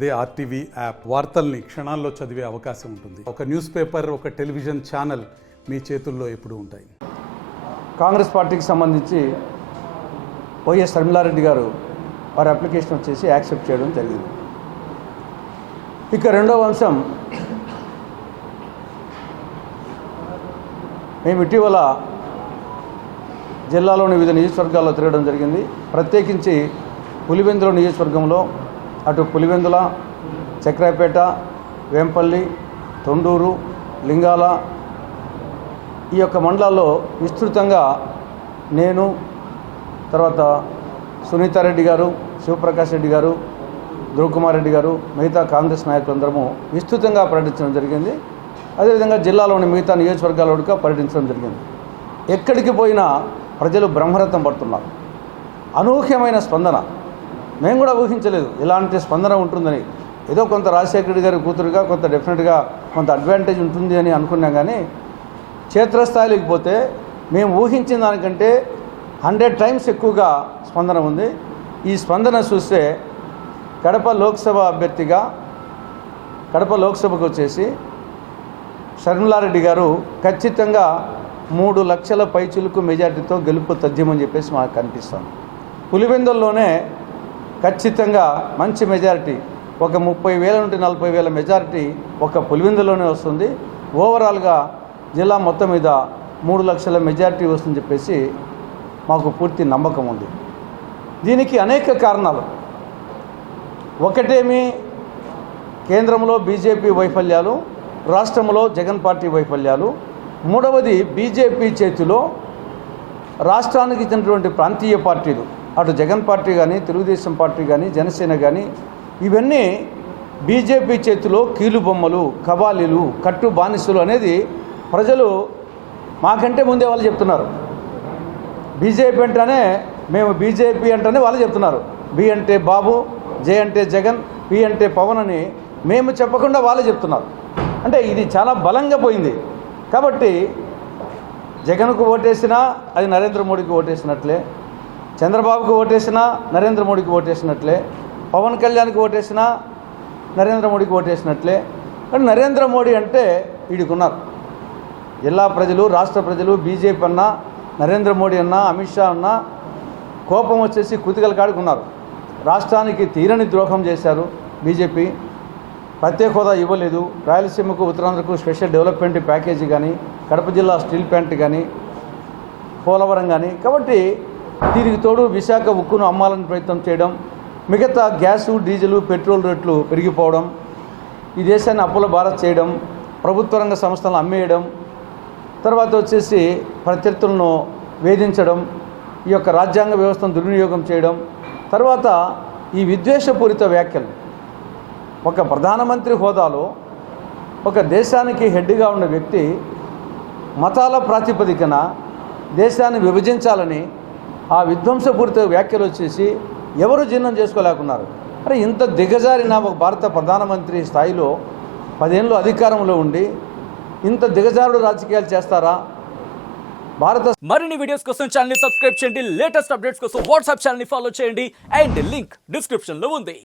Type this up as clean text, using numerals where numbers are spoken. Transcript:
అదే RTV app వార్తల్ని క్షణాల్లో చదివే అవకాశం ఉంటుంది. ఒక న్యూస్ పేపర్, ఒక టెలివిజన్ ఛానల్ మీ చేతుల్లో ఎప్పుడూ ఉంటాయి. కాంగ్రెస్ పార్టీకి సంబంధించి వైఎస్ షర్మిలారెడ్డి గారు వారి అప్లికేషన్ వచ్చేసి యాక్సెప్ట్ చేయడం జరిగింది. ఇక రెండవ అంశం, మేము ఇటీవల జిల్లాలోని వివిధ నియోజకవర్గాల్లో తిరగడం జరిగింది. ప్రత్యేకించి పులివెందుల నియోజకవర్గంలో అటు పులివెందుల, చక్రాయపేట, వేంపల్లి, తొండూరు, లింగాల ఈ యొక్క మండలాల్లో విస్తృతంగా నేను, తర్వాత సునీతారెడ్డి గారు, శివప్రకాష్ రెడ్డి గారు, ధ్రువకుమార్ రెడ్డి గారు, మిగతా కాంగ్రెస్ నాయకులందరము విస్తృతంగా పర్యటించడం జరిగింది. అదేవిధంగా జిల్లాలోని మిగతా నియోజకవర్గాల్లో కూడా పర్యటించడం జరిగింది. ఎక్కడికి పోయినా ప్రజలు బ్రహ్మరథం పడుతున్నారు. అనూహ్యమైన స్పందన. మేము కూడా ఊహించలేదు ఇలాంటి స్పందన ఉంటుందని. ఏదో కొంత రాజశేఖర రెడ్డి గారి కూతురుగా కొంత డెఫినెట్గా కొంత అడ్వాంటేజ్ ఉంటుంది అని అనుకున్నాం. కానీ క్షేత్రస్థాయిలోకి పోతే మేము ఊహించిన దానికంటే 100 టైమ్స్ ఎక్కువగా స్పందన ఉంది. ఈ స్పందన చూస్తే కడప లోక్సభ అభ్యర్థిగా కడప లోక్సభకు వచ్చేసి షర్మిలారెడ్డి గారు ఖచ్చితంగా 3 లక్షల పైచులకు మెజార్టీతో గెలుపు తథ్యమని చెప్పేసి మాకు కనిపిస్తుంది. పులివెందుల్లోనే ఖచ్చితంగా మంచి మెజారిటీ, ఒక 30,000 నుండి 40,000 మెజారిటీ ఒక పులివెందులోనే వస్తుంది. ఓవరాల్గా జిల్లా మొత్తం మీద 3 లక్షల మెజారిటీ వస్తుందని చెప్పేసి మాకు పూర్తి నమ్మకం ఉంది. దీనికి అనేక కారణాలు. ఒకటేమి కేంద్రంలో బీజేపీ వైఫల్యాలు, రాష్ట్రంలో జగన్ పార్టీ వైఫల్యాలు. మూడవది బీజేపీ చేతిలో రాష్ట్రానికి చెందినటువంటి ప్రాంతీయ పార్టీలు, అటు జగన్ పార్టీ కానీ, తెలుగుదేశం పార్టీ కానీ, జనసేన కానీ, ఇవన్నీ బీజేపీ చేతిలో కీలుబొమ్మలు, కవాలీలు, కట్టు బానిసలు అనేది ప్రజలు మాకంటే ముందే వాళ్ళు చెప్తున్నారు. బీజేపీ అంటేనే మేము బీజేపీ అంటేనే వాళ్ళు చెప్తున్నారు. బి అంటే బాబు, జే అంటే జగన్, పి అంటే పవన్ అని మేము చెప్పకుండా వాళ్ళే చెప్తున్నారు. అంటే ఇది చాలా బలంగా పోయింది. కాబట్టి జగన్కు ఓటేసినా అది నరేంద్ర మోడీకి ఓటేసినట్లే, చంద్రబాబుకు ఓటేసినా నరేంద్ర మోడీకి ఓటేసినట్లే, పవన్ కళ్యాణ్కి ఓటేసినా నరేంద్ర మోడీకి ఓటేసినట్లే. కానీ నరేంద్ర మోడీ అంటే వీడికున్నారు. జిల్లా ప్రజలు, రాష్ట్ర ప్రజలు బీజేపీ అన్నా, నరేంద్ర మోడీ అన్నా, అమిత్ షా అన్నా కోపం వచ్చేసి కుతికల కాడుకున్నారు. రాష్ట్రానికి తీరని ద్రోహం చేశారు బీజేపీ. ప్రత్యేక హోదా ఇవ్వలేదు, రాయలసీమకు, ఉత్తరాంధ్రకు స్పెషల్ డెవలప్మెంట్ ప్యాకేజీ కానీ, కడప జిల్లా స్టీల్ ప్లాంట్ కానీ, పోలవరం కానీ. కాబట్టి దీనికి తోడు విశాఖ ఉక్కును అమ్మాలని ప్రయత్నం చేయడం, మిగతా గ్యాసు, డీజిల్, పెట్రోల్ రేట్లు పెరిగిపోవడం, ఈ దేశాన్ని అప్పుల భారత్ చేయడం, ప్రభుత్వ రంగ సంస్థలను అమ్మేయడం, తర్వాత వచ్చేసి ప్రత్యర్థులను వేధించడం, ఈ యొక్క రాజ్యాంగ వ్యవస్థను దుర్వినియోగం చేయడం, తర్వాత ఈ విద్వేషపూరిత వ్యాఖ్యలు. ఒక ప్రధానమంత్రి హోదాలో ఒక దేశానికి హెడ్గా ఉన్న వ్యక్తి మతాల ప్రాతిపదికన దేశాన్ని విభజించాలని ఆ విధ్వంసపూరిత వ్యాఖ్యలు వచ్చేసి ఎవరు జీర్ణం చేసుకోలేకున్నారు. అరే ఇంత దిగజారిన ఒక భారత ప్రధానమంత్రి స్థాయిలో 10 ఏళ్ళు అధికారంలో ఉండి ఇంత దిగజారుడు రాజకీయాలు చేస్తారా? మరిన్ని వీడియోస్ కోసం ఛానల్ ని సబ్స్క్రైబ్ చేయండి. లేటెస్ట్ అప్డేట్స్ కోసం వాట్సాప్ ఛానల్ ని ఫాలో చేయండి. అండ్ లింక్ డిస్క్రిప్షన్ లో ఉంది.